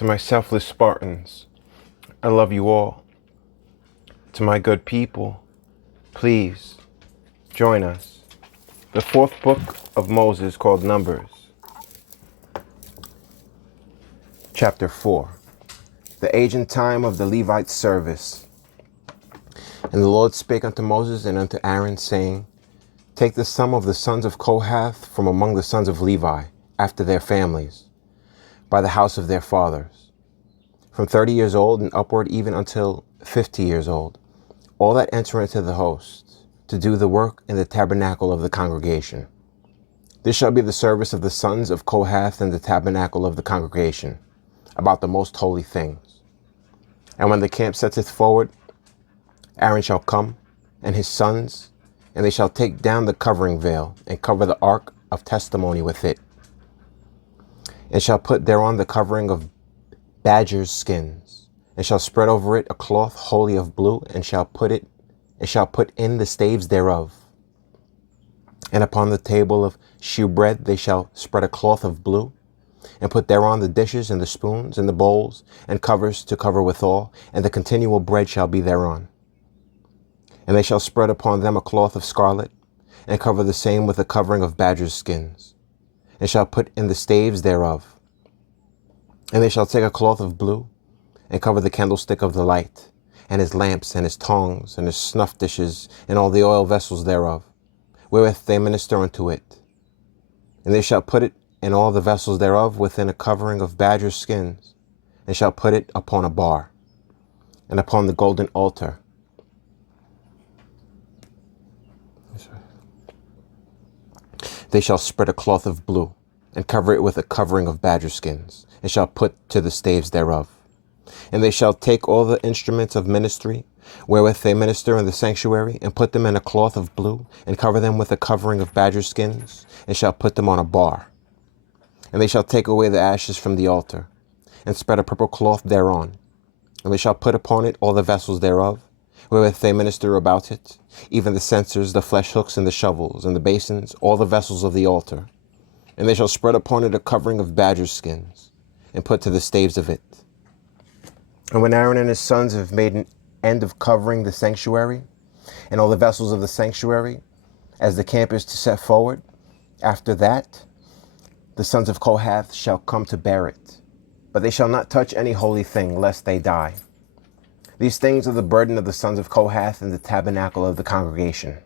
To my selfless Spartans, I love you all. To my good people, please join us. The fourth book of Moses, called Numbers, chapter 4. The age and time of the Levites' service. And the Lord spake unto Moses and unto Aaron, saying, Take the sum of the sons of Kohath from among the sons of Levi, after their families, by the house of their fathers, from 30 years old and upward, even until 50 years old, all that enter into the host, to do the work in the tabernacle of the congregation. This shall be the service of the sons of Kohath in the tabernacle of the congregation, about the most holy things. And when the camp setteth forward, Aaron shall come, and his sons, and they shall take down the covering veil, and cover the ark of testimony with it, and shall put thereon the covering of badgers' skins, and shall spread over it a cloth wholly of blue, and shall put in the staves thereof. And upon the table of shewbread they shall spread a cloth of blue, and put thereon the dishes and the spoons and the bowls and covers to cover withal, and the continual bread shall be thereon. And they shall spread upon them a cloth of scarlet, and cover the same with a covering of badgers' skins, and shall put in the staves thereof. And they shall take a cloth of blue, and cover the candlestick of the light, and his lamps, and his tongs, and his snuff dishes, and all the oil vessels thereof, wherewith they minister unto it. And they shall put it in all the vessels thereof within a covering of badgers' skins, and shall put it upon a bar, and upon the golden altar. They shall spread a cloth of blue, and cover it with a covering of badger skins, and shall put to the staves thereof. And they shall take all the instruments of ministry, wherewith they minister in the sanctuary, and put them in a cloth of blue, and cover them with a covering of badger skins, and shall put them on a bar. And they shall take away the ashes from the altar, and spread a purple cloth thereon. And they shall put upon it all the vessels thereof, wherewith they minister about it, even the censers, the flesh hooks, and the shovels, and the basins, all the vessels of the altar. And they shall spread upon it a covering of badger skins, and put to the staves of it. And when Aaron and his sons have made an end of covering the sanctuary, and all the vessels of the sanctuary, as the camp is to set forward, after that, the sons of Kohath shall come to bear it. But they shall not touch any holy thing, lest they die. These things are the burden of the sons of Kohath in the tabernacle of the congregation.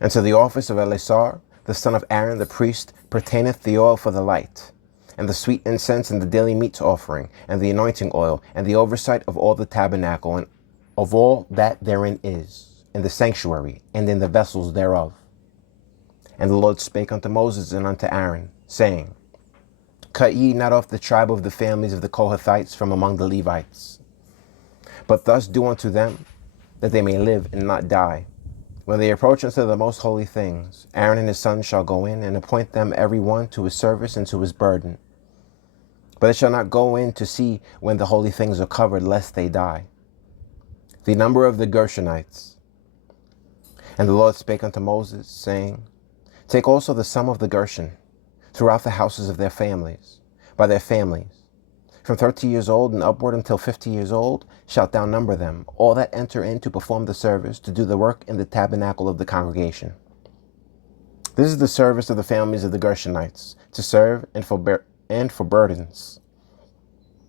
And to the office of Eleazar, the son of Aaron the priest, pertaineth the oil for the light, and the sweet incense, and the daily meat offering, and the anointing oil, and the oversight of all the tabernacle, and of all that therein is, in the sanctuary, and in the vessels thereof. And the Lord spake unto Moses and unto Aaron, saying, Cut ye not off the tribe of the families of the Kohathites from among the Levites, but thus do unto them, that they may live and not die. When they approach unto the most holy things, Aaron and his sons shall go in, and appoint them every one to his service and to his burden. But they shall not go in to see when the holy things are covered, lest they die. The number of the Gershonites. And the Lord spake unto Moses, saying, Take also the sum of the Gershon, throughout the houses of their families, by their families. From 30 years old and upward until 50 years old shalt thou number them, all that enter in to perform the service, to do the work in the tabernacle of the congregation. This is the service of the families of the Gershonites, to serve and for burdens.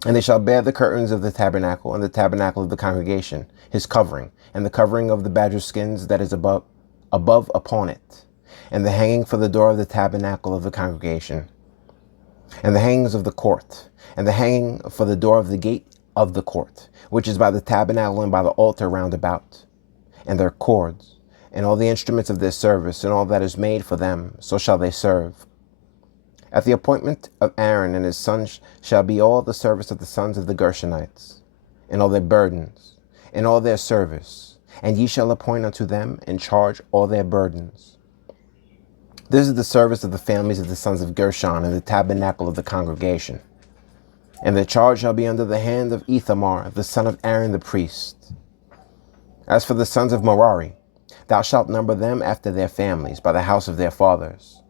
And they shall bear the curtains of the tabernacle, and the tabernacle of the congregation, his covering, and the covering of the badger skins that is above upon it, and the hanging for the door of the tabernacle of the congregation, and the hangings of the court, and the hanging for the door of the gate of the court, which is by the tabernacle and by the altar round about, and their cords, and all the instruments of their service, and all that is made for them, so shall they serve. At the appointment of Aaron and his sons shall be all the service of the sons of the Gershonites, and all their burdens, and all their service, and ye shall appoint unto them in charge all their burdens. This is the service of the families of the sons of Gershon in the tabernacle of the congregation. And their charge shall be under the hand of Ithamar, the son of Aaron the priest. As for the sons of Merari, thou shalt number them after their families, by the house of their fathers.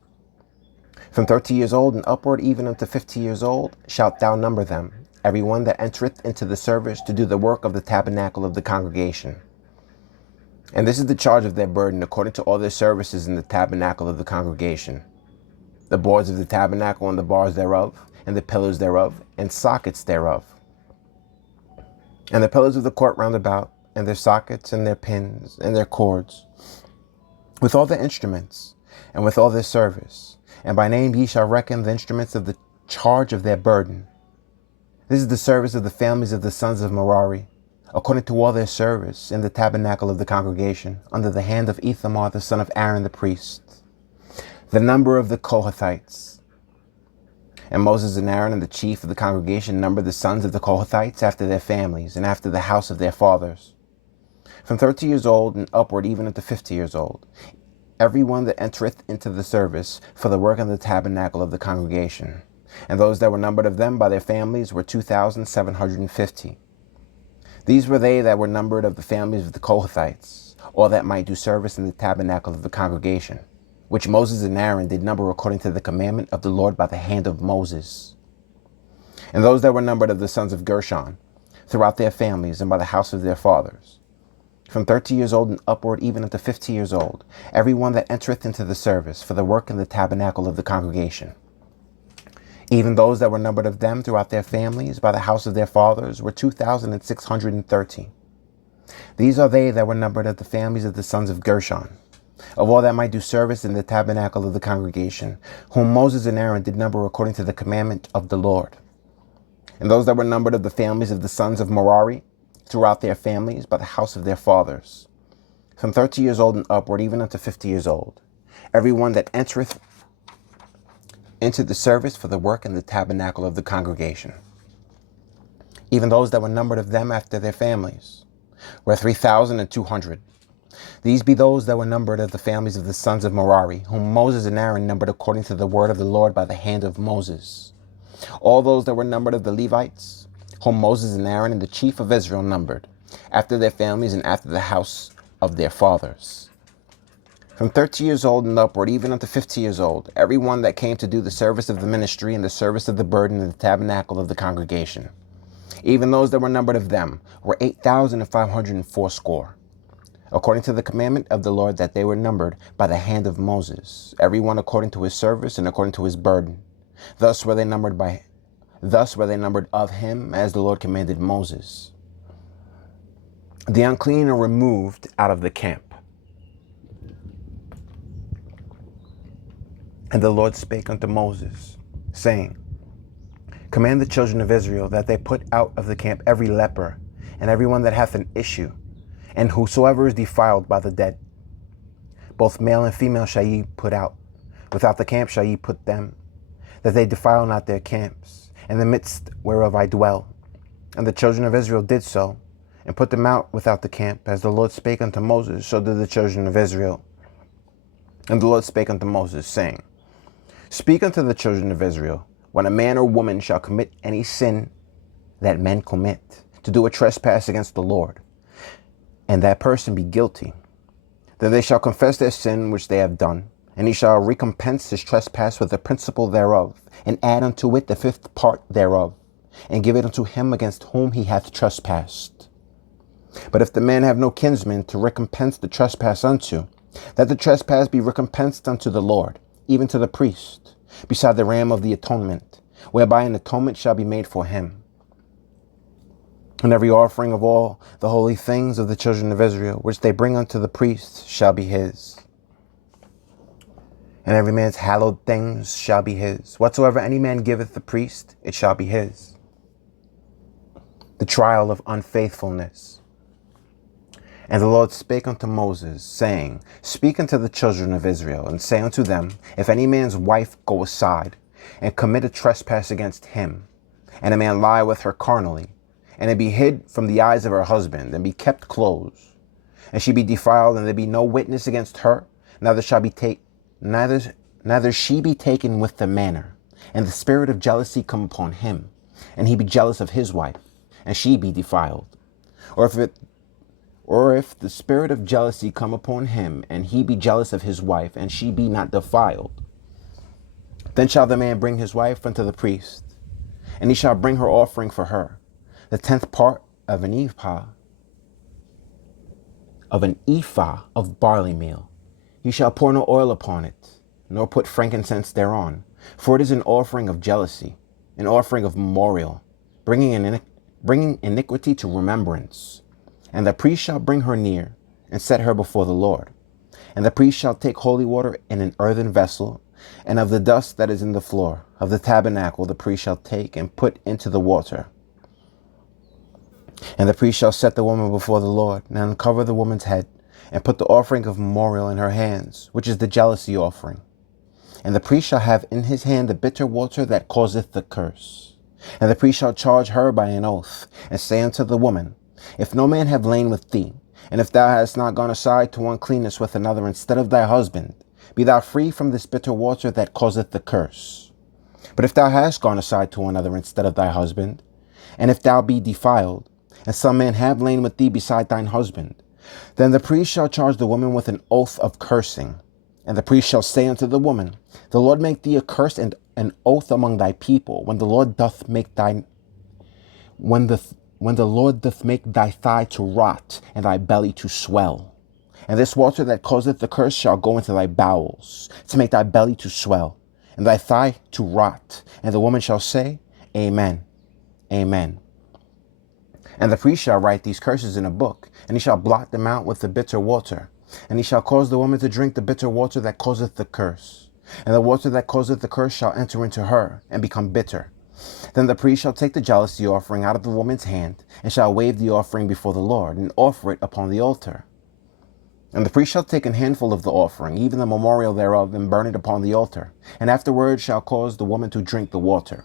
From 30 years old and upward, even unto 50 years old, shalt thou number them, everyone that entereth into the service to do the work of the tabernacle of the congregation. And this is the charge of their burden according to all their services in the tabernacle of the congregation. The boards of the tabernacle and the bars thereof, and the pillars thereof, and sockets thereof. And the pillars of the court round about, and their sockets, and their pins, and their cords, with all their instruments, and with all their service. And by name ye shall reckon the instruments of the charge of their burden. This is the service of the families of the sons of Merari, according to all their service in the tabernacle of the congregation, under the hand of Ithamar the son of Aaron the priest. The number of the Kohathites. And Moses and Aaron and the chief of the congregation numbered the sons of the Kohathites after their families and after the house of their fathers, from 30 years old and upward, even unto 50 years old, every one that entereth into the service for the work of the tabernacle of the congregation. And those that were numbered of them by their families were 2,750. These were they that were numbered of the families of the Kohathites, all that might do service in the tabernacle of the congregation, which Moses and Aaron did number according to the commandment of the Lord by the hand of Moses. And those that were numbered of the sons of Gershon, throughout their families and by the house of their fathers, from 30 years old and upward, even unto 50 years old, every one that entereth into the service for the work in the tabernacle of the congregation. Even those that were numbered of them throughout their families by the house of their fathers were 2,630. These are they that were numbered of the families of the sons of Gershon, of all that might do service in the tabernacle of the congregation, whom Moses and Aaron did number according to the commandment of the Lord. And those that were numbered of the families of the sons of Merari, throughout their families by the house of their fathers, from 30 years old and upward, even unto 50 years old, every one that entereth into the service for the work in the tabernacle of the congregation. Even those that were numbered of them after their families were 3,200. These be those that were numbered of the families of the sons of Merari, whom Moses and Aaron numbered according to the word of the Lord by the hand of Moses. All those that were numbered of the Levites, whom Moses and Aaron and the chief of Israel numbered, after their families and after the house of their fathers. From 30 years old and upward, even unto 50 years old, every one that came to do the service of the ministry and the service of the burden in the tabernacle of the congregation. Even those that were numbered of them were 8,504 score, according to the commandment of the Lord that they were numbered by the hand of Moses, every one according to his service and according to his burden. Thus were they numbered of him, as the Lord commanded Moses. The unclean are removed out of the camp. And the Lord spake unto Moses, saying, Command the children of Israel that they put out of the camp every leper, and every one that hath an issue, and whosoever is defiled by the dead. Both male and female shall ye put out. Without the camp shall ye put them, that they defile not their camps, in the midst whereof I dwell. And the children of Israel did so, and put them out without the camp, as the Lord spake unto Moses, so did the children of Israel. And the Lord spake unto Moses, saying, Speak unto the children of Israel, when a man or woman shall commit any sin that men commit, to do a trespass against the Lord, and that person be guilty, then they shall confess their sin which they have done, and he shall recompense his trespass with the principal thereof, and add unto it the fifth part thereof, and give it unto him against whom he hath trespassed. But if the man have no kinsman to recompense the trespass unto, let the trespass be recompensed unto the Lord, even to the priest, beside the ram of the atonement, whereby an atonement shall be made for him. And every offering of all the holy things of the children of Israel, which they bring unto the priest, shall be his. And every man's hallowed things shall be his. Whatsoever any man giveth the priest, it shall be his. The trial of unfaithfulness. And the Lord spake unto Moses, saying, Speak unto the children of Israel, and say unto them, If any man's wife go aside, and commit a trespass against him, and a man lie with her carnally, and it be hid from the eyes of her husband, and be kept closed, and she be defiled, and there be no witness against her, neither she be taken with the manner, and the spirit of jealousy come upon him, and he be jealous of his wife, and she be defiled. Or if the spirit of jealousy come upon him, and he be jealous of his wife, and she be not defiled, then shall the man bring his wife unto the priest, And he shall bring her offering for her, the 10th part of an ephah of barley meal. He shall pour no oil upon it, nor put frankincense thereon, for it is an offering of jealousy, an offering of memorial, bringing iniquity to remembrance. And the priest shall bring her near, and set her before the Lord. And the priest shall take holy water in an earthen vessel, and of the dust that is in the floor of the tabernacle the priest shall take and put into the water. And the priest shall set the woman before the Lord, and uncover the woman's head, and put the offering of memorial in her hands, which is the jealousy offering. And the priest shall have in his hand the bitter water that causeth the curse. And the priest shall charge her by an oath, and say unto the woman, If no man have lain with thee, and if thou hast not gone aside to uncleanness with another instead of thy husband, be thou free from this bitter water that causeth the curse. But if thou hast gone aside to another instead of thy husband, and if thou be defiled, and some man have lain with thee beside thine husband, then the priest shall charge the woman with an oath of cursing. And the priest shall say unto the woman, The Lord make thee a curse and an oath among thy people, when the Lord doth make thy thigh to rot, and thy belly to swell. And this water that causeth the curse shall go into thy bowels, to make thy belly to swell, and thy thigh to rot. And the woman shall say, Amen, Amen. And the priest shall write these curses in a book, and he shall blot them out with the bitter water. And he shall cause the woman to drink the bitter water that causeth the curse. And the water that causeth the curse shall enter into her, and become bitter. Then the priest shall take the jealousy offering out of the woman's hand, and shall wave the offering before the Lord, and offer it upon the altar. And the priest shall take an handful of the offering, even the memorial thereof, and burn it upon the altar, and afterward shall cause the woman to drink the water.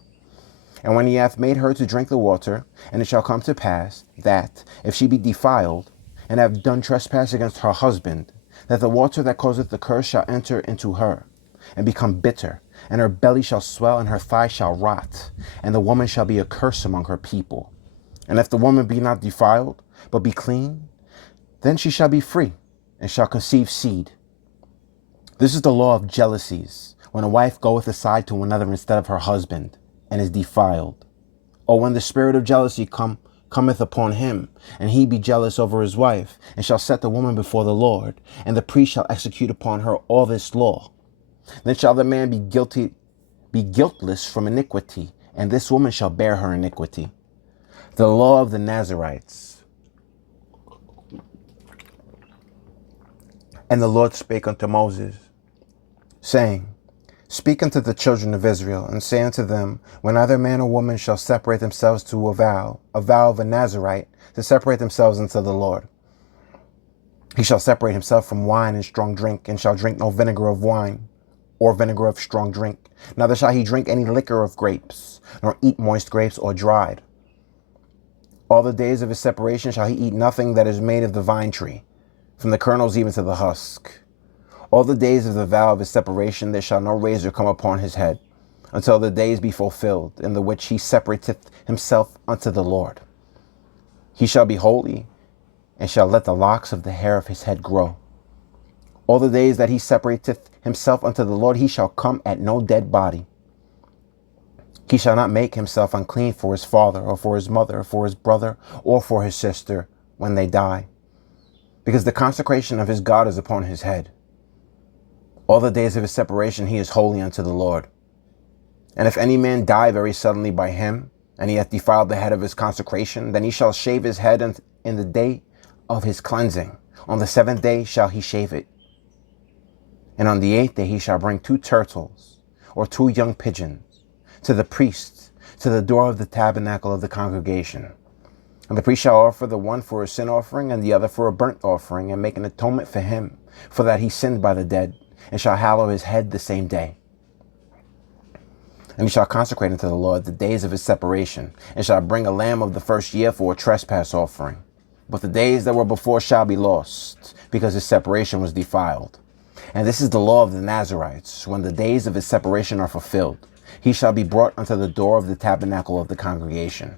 And when he hath made her to drink the water, and it shall come to pass, that, if she be defiled, and have done trespass against her husband, that the water that causeth the curse shall enter into her, and become bitter, and her belly shall swell, and her thigh shall rot, and the woman shall be a curse among her people. And if the woman be not defiled, but be clean, then she shall be free, and shall conceive seed. This is the law of jealousies, when a wife goeth aside to another instead of her husband, and is defiled. Or when the spirit of jealousy cometh upon him, and he be jealous over his wife, and shall set the woman before the Lord, and the priest shall execute upon her all this law. Then shall the man be guiltless from iniquity, and this woman shall bear her iniquity. The law of the Nazarites. And the Lord spake unto Moses, saying, Speak unto the children of Israel, and say unto them, When either man or woman shall separate themselves to a vow of a Nazarite, to separate themselves unto the Lord, he shall separate himself from wine and strong drink, and shall drink no vinegar of wine, or vinegar of strong drink. Neither shall he drink any liquor of grapes, nor eat moist grapes or dried. All the days of his separation shall he eat nothing that is made of the vine tree, from the kernels even to the husk. All the days of the vow of his separation there shall no razor come upon his head, until the days be fulfilled, in the which he separateth himself unto the Lord. He shall be holy, and shall let the locks of the hair of his head grow. All the days that he separateth himself unto the Lord, he shall come at no dead body. He shall not make himself unclean for his father, or for his mother, or for his brother, or for his sister, when they die, because the consecration of his God is upon his head. All the days of his separation he is holy unto the Lord. And if any man die very suddenly by him, and he hath defiled the head of his consecration, then he shall shave his head in the day of his cleansing. On the 7th day shall he shave it. And on the 8th day he shall bring 2 turtles, or 2 young pigeons, to the priest, to the door of the tabernacle of the congregation. And the priest shall offer the one for a sin offering, and the other for a burnt offering, and make an atonement for him, for that he sinned by the dead, and shall hallow his head the same day. And he shall consecrate unto the Lord the days of his separation, and shall bring a lamb of the first year for a trespass offering. But the days that were before shall be lost, because his separation was defiled. And this is the law of the Nazarites. When the days of his separation are fulfilled, he shall be brought unto the door of the tabernacle of the congregation.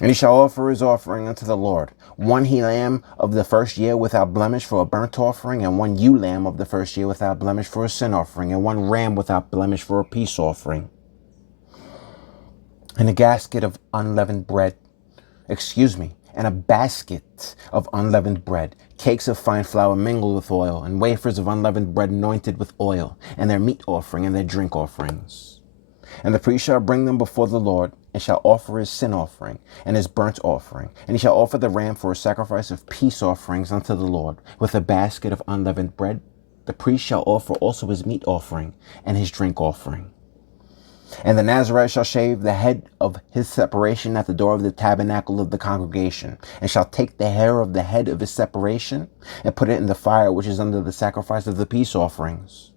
And he shall offer his offering unto the Lord, 1 he lamb of the first year without blemish for a burnt offering, and 1 ewe lamb of the first year without blemish for a sin offering, and 1 ram without blemish for a peace offering. and a gasket of unleavened bread, and a basket of unleavened bread, cakes of fine flour mingled with oil, and wafers of unleavened bread anointed with oil, and their meat offering and their drink offerings. And the priest shall bring them before the Lord, and shall offer his sin offering and his burnt offering, and he shall offer the ram for a sacrifice of peace offerings unto the Lord, with a basket of unleavened bread. The priest shall offer also his meat offering and his drink offering. And the Nazarite shall shave the head of his separation at the door of the tabernacle of the congregation, and shall take the hair of the head of his separation, and put it in the fire which is under the sacrifice of the peace offerings.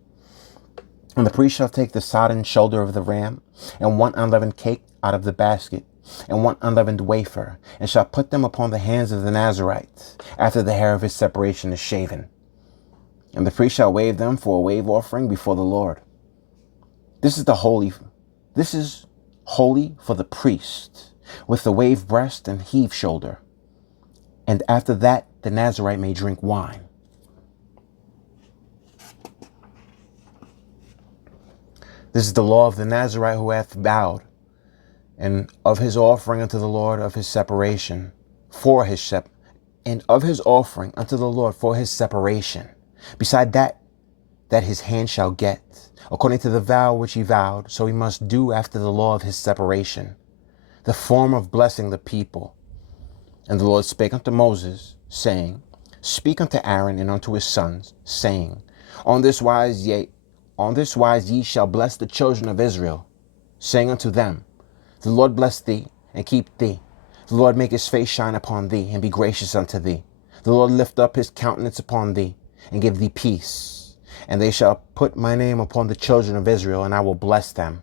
And the priest shall take the sodden shoulder of the ram, and one unleavened cake out of the basket, and one unleavened wafer, and shall put them upon the hands of the Nazarite, after the hair of his separation is shaven. And the priest shall wave them for a wave offering before the Lord. This is holy for the priest, with the wave breast and heave shoulder. And after that, the Nazarite may drink wine. This is the law of the Nazarite who hath vowed, and of his offering unto the Lord of his separation, and of his offering unto the Lord for his separation, beside that his hand shall get, according to the vow which he vowed, so he must do after the law of his separation, the form of blessing the people. And the Lord spake unto Moses, saying, Speak unto Aaron and unto his sons, saying, On this wise ye shall bless the children of Israel, saying unto them, The Lord bless thee, and keep thee. The Lord make his face shine upon thee, and be gracious unto thee. The Lord lift up his countenance upon thee, and give thee peace. And they shall put my name upon the children of Israel, and I will bless them.